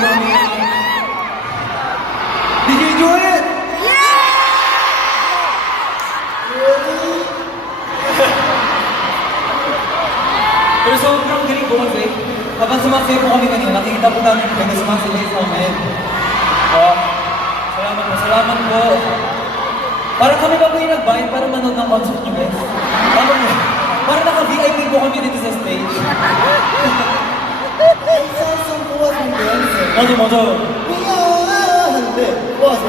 performing. Did you enjoy it? Pero sobrang galing po kasi habang sumasayo po kami kanina, nakikita po namin kayo sumasayo sa amin. Salamat po. Parang kami pa po yung nagbayad para manood ng concert nyo guys. Parang naka-VIP po kami dito sa stage. Isang buwas ng dancer. 맞아. 미안한데 부was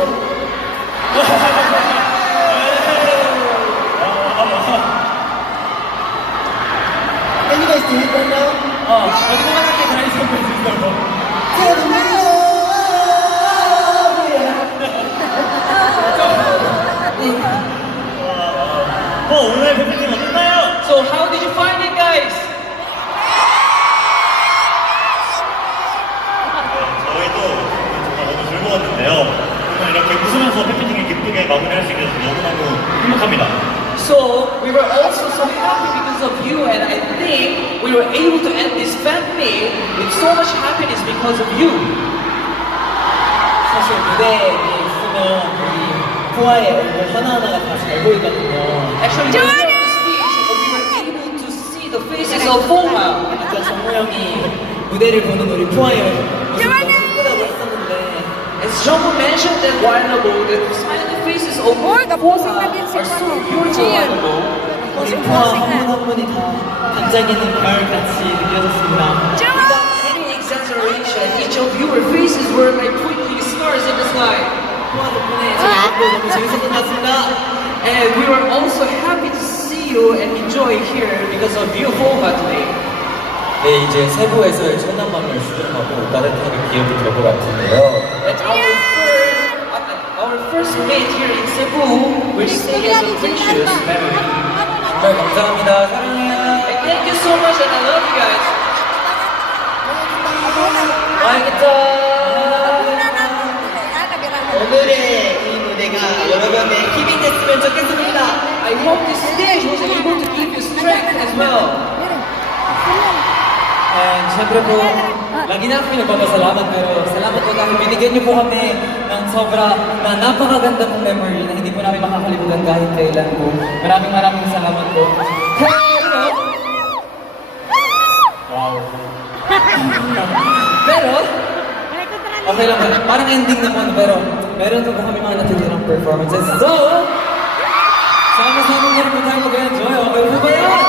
Can you guys do it right now? Pwede mo natin try sa pwede mo. 오늘 팬미팅 어땠나요? So how did you find it, guys? 저희도 정말 너무 즐거웠는데요. 오늘 이렇게 웃으면서 팬미팅을 기쁘게 마무리할 수 있어서 너무너무 행복합니다. So we were also so happy because of you, and I think we were able to end this fan meet with so much happiness because of you. 사실 무대에 있으면 우리 포아의 얼굴 하나하나가 다 잘 보이거든요. Actually, when we were on the stage, we were able to see the faces of Foha. 그러니까 정모 형이 무대를 보는 우리 포아의 모습이 너무 예쁘다고 했었는데 As Jungkook mentioned that while ago, the smiling faces of Foha are so beautiful while ago. 우리 포아 한 분 한 분이 다 반짝이는 별같이 느껴졌습니다. Without any exaggeration, each of your faces were like twinkling stars in the sky. 포아 덕분에 저희 앞으로 너무 재밌었던 것 같습니다. And we were also happy to see you and enjoy here because of you, Foha, today. 네, 이제 세부에서의 천안 밤을 수정하고 따뜻하게 기억이 될 것 같은데요. And our first meet here in Cebu will stay as a precious memory. 정말 감사합니다. 사랑해요. And thank you so much, and I love you guys. 알겠다. 오늘의 이 무대가 여러분의 힘이 됐으면 좋겠습니다. I hope this stage was able to give you strength as well. And syempre po, lagi na kami nagpapasalamat pero salamat po dahil binigyan niyo po kami ng sobra na napakaganda pong memory na hindi po namin makakalimutan kahit kailan po. Maraming salamat po. Wow. Pero, okay lang po. Parang ending naman pero meron po kami mga natitirang performances. So, sama-sama na rin po tayo mag-enjoy. Okay po ba yan?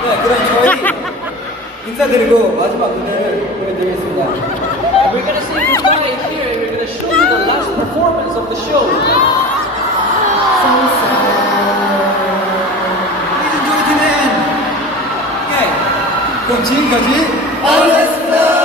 네, 그럼 저희 인사드리고 마지막 무대를 보여드리겠습니다. We're gonna say goodbye here, and we're gonna show you the last performance of the show. Please enjoy the end. Okay. 그럼 지금까지 알겠습니다.